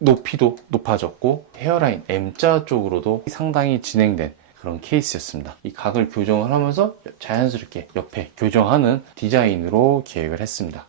높이도 높아졌고 헤어라인 M자 쪽으로도 상당히 진행된 그런 케이스였습니다. 이 각을 교정을 하면서 자연스럽게 옆에 교정하는 디자인으로 기획을 했습니다.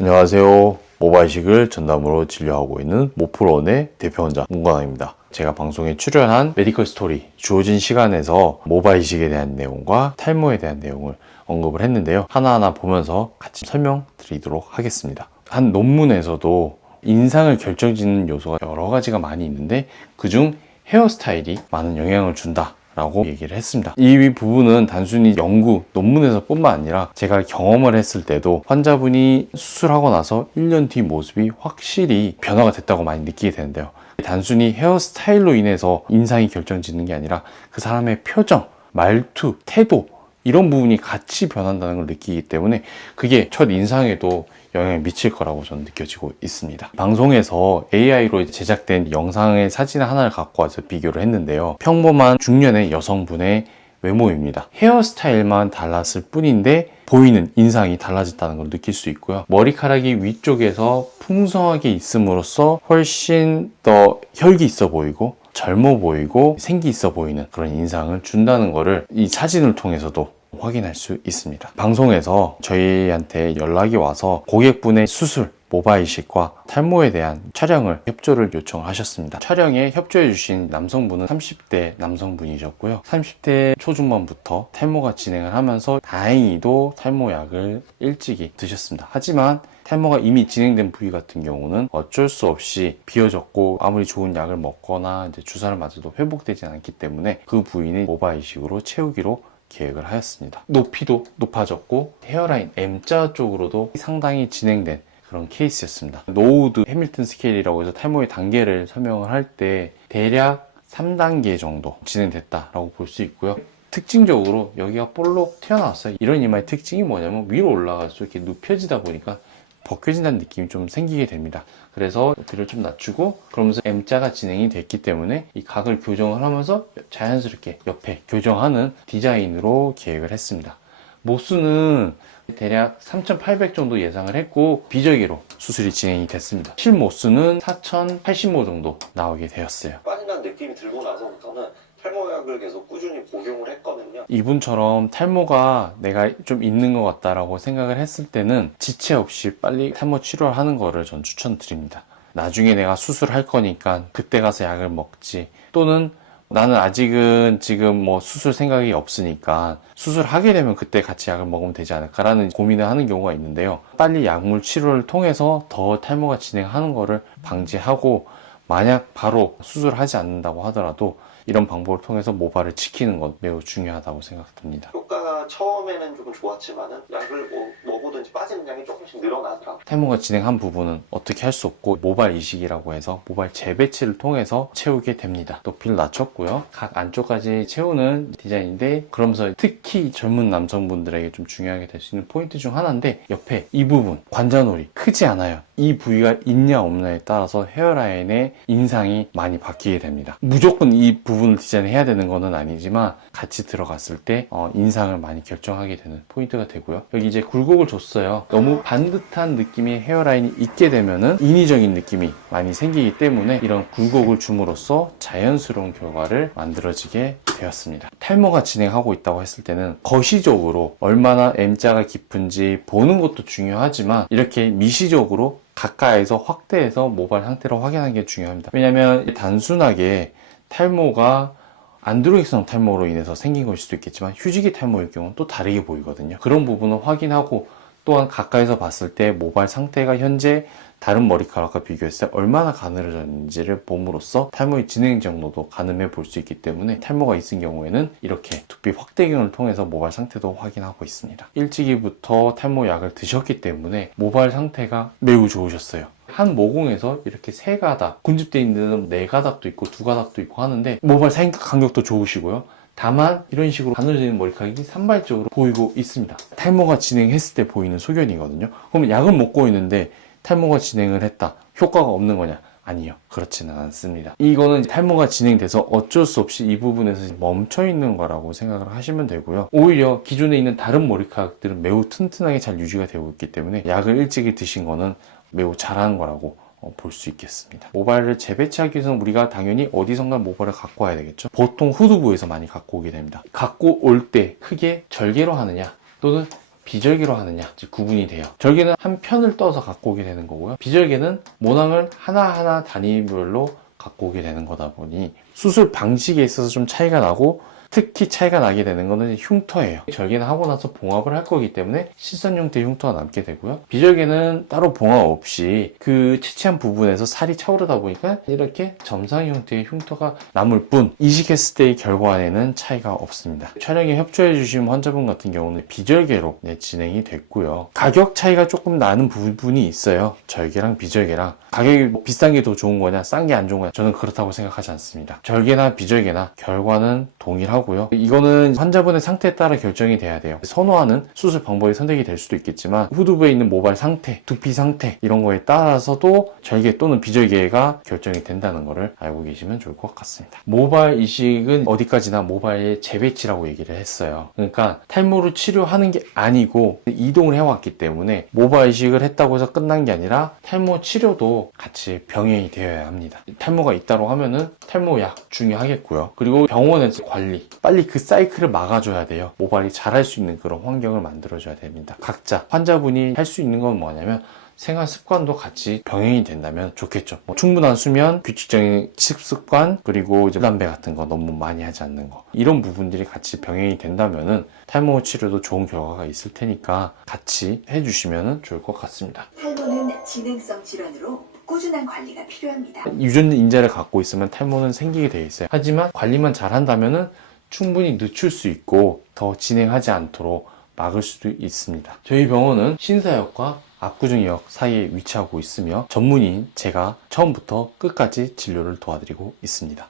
안녕하세요. 모발이식을 전담으로 진료하고 있는 모프론의 대표원장 문관왕입니다. 제가 방송에 출연한 메디컬 스토리 주어진 시간에서 모발이식에 대한 내용과 탈모에 대한 내용을 언급을 했는데요. 하나하나 보면서 같이 설명드리도록 하겠습니다. 한 논문에서도 인상을 결정짓는 요소가 여러 가지가 많이 있는데 그중 헤어스타일이 많은 영향을 준다 라고 얘기를 했습니다. 이 부분은 단순히 연구, 논문에서 뿐만 아니라 제가 경험을 했을 때도 환자분이 수술하고 나서 1년 뒤 모습이 확실히 변화가 됐다고 많이 느끼게 되는데요. 단순히 헤어스타일로 인해서 인상이 결정짓는 게 아니라 그 사람의 표정, 말투, 태도 이런 부분이 같이 변한다는 걸 느끼기 때문에 그게 첫 인상에도 영향을 미칠 거라고 저는 느껴지고 있습니다. 방송에서 AI로 제작된 영상의 사진 하나를 갖고 와서 비교를 했는데요. 평범한 중년의 여성분의 외모입니다. 헤어스타일만 달랐을 뿐인데 보이는 인상이 달라졌다는 걸 느낄 수 있고요. 머리카락이 위쪽에서 풍성하게 있음으로써 훨씬 더 혈기 있어 보이고 젊어 보이고 생기 있어 보이는 그런 인상을 준다는 것을 이 사진을 통해서도 확인할 수 있습니다. 방송에서 저희한테 연락이 와서 고객분의 수술, 모발이식과 탈모에 대한 촬영을 협조를 요청하셨습니다. 촬영에 협조해 주신 남성분은 30대 남성분이셨고요. 30대 초중반부터 탈모가 진행을 하면서 다행히도 탈모약을 일찍이 드셨습니다. 하지만 탈모가 이미 진행된 부위 같은 경우는 어쩔 수 없이 비어졌고 아무리 좋은 약을 먹거나 이제 주사를 맞아도 회복되지 않기 때문에 그 부위는 모발이식으로 채우기로 계획을 하였습니다. 높이도 높아졌고 헤어라인 M자 쪽으로도 상당히 진행된 그런 케이스였습니다. 노우드 해밀턴 스케일이라고 해서 탈모의 단계를 설명을 할 때 대략 3단계 정도 진행됐다라고 볼 수 있고요. 특징적으로 여기가 볼록 튀어나왔어요. 이런 이마의 특징이 뭐냐면 위로 올라가서 이렇게 눕혀지다 보니까 벗겨진다는 느낌이 좀 생기게 됩니다. 그래서 높이를 좀 낮추고 그러면서 M자가 진행이 됐기 때문에 이 각을 교정을 하면서 자연스럽게 옆에 교정하는 디자인으로 계획을 했습니다. 모수는 대략 3,800 정도 예상을 했고 비저기로 수술이 진행이 됐습니다. 실모수는 4,080모 정도 나오게 되었어요. 빠진다는 느낌이 들고 나서부터는 탈모약을 계속 꾸준히 복용을 했거든요. 이분처럼 탈모가 내가 좀 있는 것 같다라고 생각을 했을 때는 지체 없이 빨리 탈모 치료를 하는 거를 전 추천드립니다. 나중에 내가 수술할 거니까 그때 가서 약을 먹지, 또는 나는 아직은 지금 뭐 수술 생각이 없으니까 수술하게 되면 그때 같이 약을 먹으면 되지 않을까라는 고민을 하는 경우가 있는데요. 빨리 약물 치료를 통해서 더 탈모가 진행하는 거를 방지하고, 만약 바로 수술하지 않는다고 하더라도 이런 방법을 통해서 모발을 지키는 건 매우 중요하다고 생각됩니다. 효과가 처음에는 조금 좋았지만은 약을 먹어든지 빠지는 양이 조금씩 늘어나더라고요. 탈모가 진행한 부분은 어떻게 할 수 없고 모발 이식이라고 해서 모발 재배치를 통해서 채우게 됩니다. 높이를 낮췄고요. 각 안쪽까지 채우는 디자인인데, 그러면서 특히 젊은 남성분들에게 좀 중요하게 될 수 있는 포인트 중 하나인데, 옆에 이 부분 관자놀이 크지 않아요. 이 부위가 있냐 없냐에 따라서 헤어라인의 인상이 많이 바뀌게 됩니다. 무조건 이 부분을 디자인해야 되는 것은 아니지만 같이 들어갔을 때 인상을 많이 결정하게 되는 포인트가 되고요. 여기 이제 굴곡을 줬어요. 너무 반듯한 느낌의 헤어라인이 있게 되면은 인위적인 느낌이 많이 생기기 때문에 이런 굴곡을 줌으로써 자연스러운 결과를 만들어지게 되었습니다. 탈모가 진행하고 있다고 했을 때는 거시적으로 얼마나 M자가 깊은지 보는 것도 중요하지만 이렇게 미시적으로 가까이서 확대해서 모발 상태를 확인하는 게 중요합니다. 왜냐하면 단순하게 탈모가 안드로이드성 탈모로 인해서 생긴 걸 수도 있겠지만 휴지기 탈모일 경우는 또 다르게 보이거든요. 그런 부분을 확인하고, 또한 가까이서 봤을 때 모발 상태가 현재 다른 머리카락과 비교했을 때 얼마나 가늘어졌는지를 봄으로써 탈모의 진행 정도도 가늠해 볼 수 있기 때문에 탈모가 있은 경우에는 이렇게 두피 확대기능을 통해서 모발 상태도 확인하고 있습니다. 일찍이부터 탈모약을 드셨기 때문에 모발 상태가 매우 좋으셨어요. 한 모공에서 이렇게 세 가닥, 군집되어 있는 네 가닥도 있고 두 가닥도 있고 하는데 모발 사인 간격도 좋으시고요. 다만 이런 식으로 가늘어지는 머리카락이 산발적으로 보이고 있습니다. 탈모가 진행했을 때 보이는 소견이거든요. 그럼 약은 먹고 있는데 탈모가 진행을 했다, 효과가 없는 거냐? 아니요, 그렇지는 않습니다. 이거는 탈모가 진행돼서 어쩔 수 없이 이 부분에서 멈춰 있는 거라고 생각을 하시면 되고요. 오히려 기존에 있는 다른 머리카락들은 매우 튼튼하게 잘 유지가 되고 있기 때문에 약을 일찍이 드신 거는 매우 잘하는 거라고 볼 수 있겠습니다. 모발을 재배치하기 위해서는 우리가 당연히 어디선가 모발을 갖고 와야 되겠죠. 보통 후두부에서 많이 갖고 오게 됩니다. 갖고 올 때 크게 절개로 하느냐 또는 비절개로 하느냐 구분이 돼요. 절개는 한 편을 떠서 갖고 오게 되는 거고요. 비절개는 모낭을 하나하나 단위별로 갖고 오게 되는 거다 보니 수술 방식에 있어서 좀 차이가 나고, 특히 차이가 나게 되는 거는 흉터예요. 절개는 하고 나서 봉합을 할 거기 때문에 실선 형태의 흉터가 남게 되고요. 비절개는 따로 봉합 없이 그 채취한 부분에서 살이 차오르다 보니까 이렇게 점상 형태의 흉터가 남을 뿐, 이식했을 때의 결과에는 차이가 없습니다. 촬영에 협조해 주신 환자분 같은 경우는 비절개로 진행이 됐고요. 가격 차이가 조금 나는 부분이 있어요. 절개랑 비절개랑. 가격이 비싼 게 더 좋은 거냐 싼 게 안 좋은 거냐, 저는 그렇다고 생각하지 않습니다. 절개나 비절개나 결과는 동일하고요. 이거는 환자분의 상태에 따라 결정이 돼야 돼요. 선호하는 수술 방법이 선택이 될 수도 있겠지만 후두부에 있는 모발 상태, 두피 상태 이런 거에 따라서도 절개 또는 비절개가 결정이 된다는 거를 알고 계시면 좋을 것 같습니다. 모발 이식은 어디까지나 모발의 재배치라고 얘기를 했어요. 그러니까 탈모를 치료하는 게 아니고 이동을 해왔기 때문에 모발 이식을 했다고 해서 끝난 게 아니라 탈모 치료도 같이 병행이 되어야 합니다. 탈모가 있다고 하면은 탈모약 중요하겠고요. 그리고 병원에서 관리, 빨리 그 사이클을 막아줘야 돼요. 모발이 자랄 수 있는 그런 환경을 만들어줘야 됩니다. 각자 환자분이 할 수 있는 건 뭐냐면 생활 습관도 같이 병행이 된다면 좋겠죠. 충분한 수면, 규칙적인 식습관, 그리고 이제 담배 같은 거 너무 많이 하지 않는 거, 이런 부분들이 같이 병행이 된다면은 탈모 치료도 좋은 결과가 있을 테니까 같이 해주시면 좋을 것 같습니다. 탈모는 진행성 질환으로 꾸준한 관리가 필요합니다. 유전 인자를 갖고 있으면 탈모는 생기게 되어 있어요. 하지만 관리만 잘 한다면은 충분히 늦출 수 있고 더 진행하지 않도록 막을 수도 있습니다. 저희 병원은 신사역과 압구정역 사이에 위치하고 있으며 전문의인 제가 처음부터 끝까지 진료를 도와드리고 있습니다.